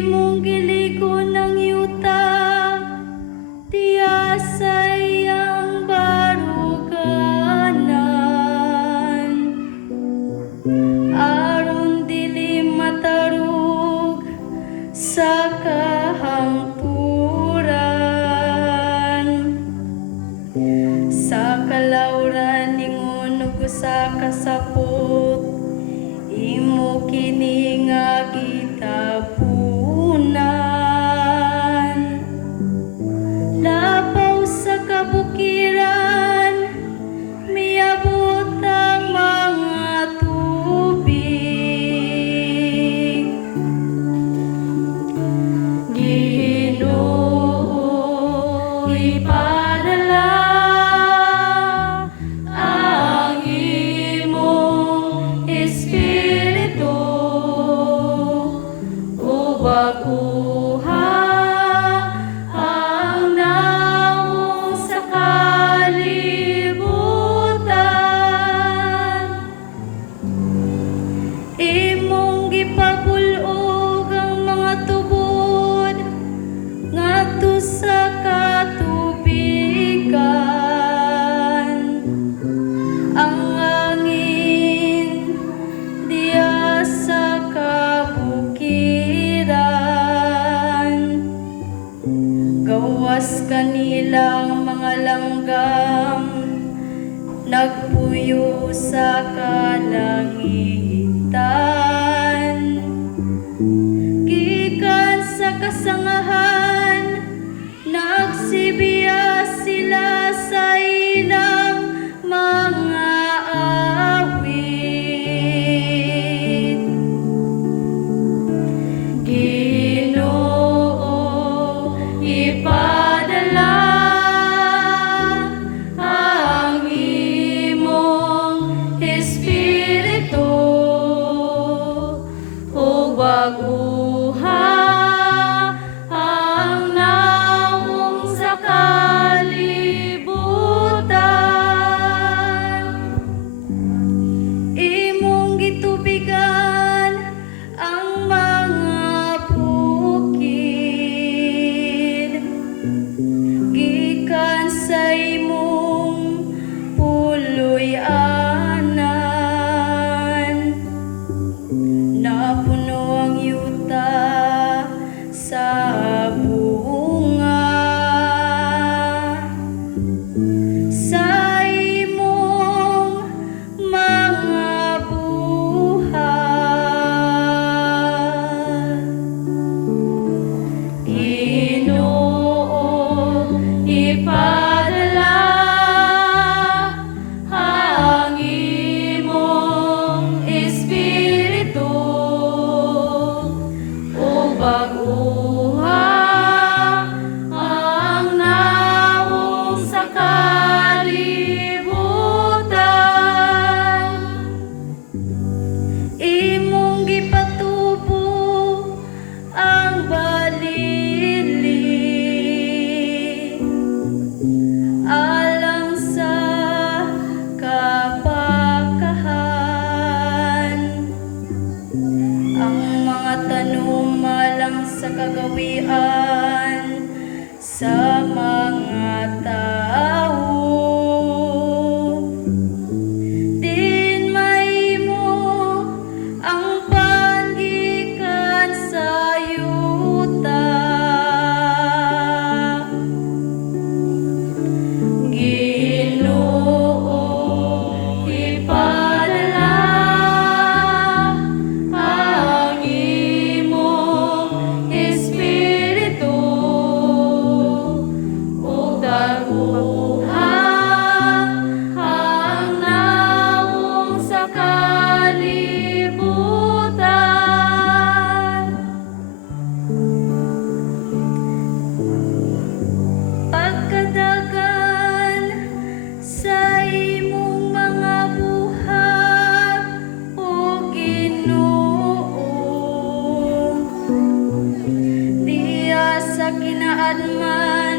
Imong giligon ng yuta, tiya sayang baruganan. Aron dili matarog sa kahangturan. Sa kalawran ningon ug sa kasapot, imo kini nga gitapunan. Lapaw sa kabukiran, miabot ang mga tubig. Ginoo, ipadala ang imong Espiritu, ubaguha ang naong sa kalibutan. Imong gipabulog ang mga tubod ngadto sa katubigan. Ang hangin diya sa kabukiran, gawas kanilang mga langgam, nagpuyo sa kalangitan. Gikan sa kasangahan, nagsibiya sila sa ilang mga awit. Ginoo, ipadala ang imong Espiritu, ug baguha ang naong sa kalibutan. Imong gitubigan ang mga bukid, gikan sa imong puloy-anan. Napuno ang yuta sa bunga sa imong mga buhat. Ginoo, ipadala ang imong Espiritu, ug baguha ang naong sa kalibutan. Imong gipatubo ang balili alang sa kapakahan. Ang mga tanom alang sa kagawian sa mga tao. Din mahimo ang pangikan sa yuta. Ginoo, ipadala ang imong Espiritu, ug daguha ang naong sa kalibutan. Pagkadagan sa imong mga buhat, o Ginoo, diya sa kinaadman,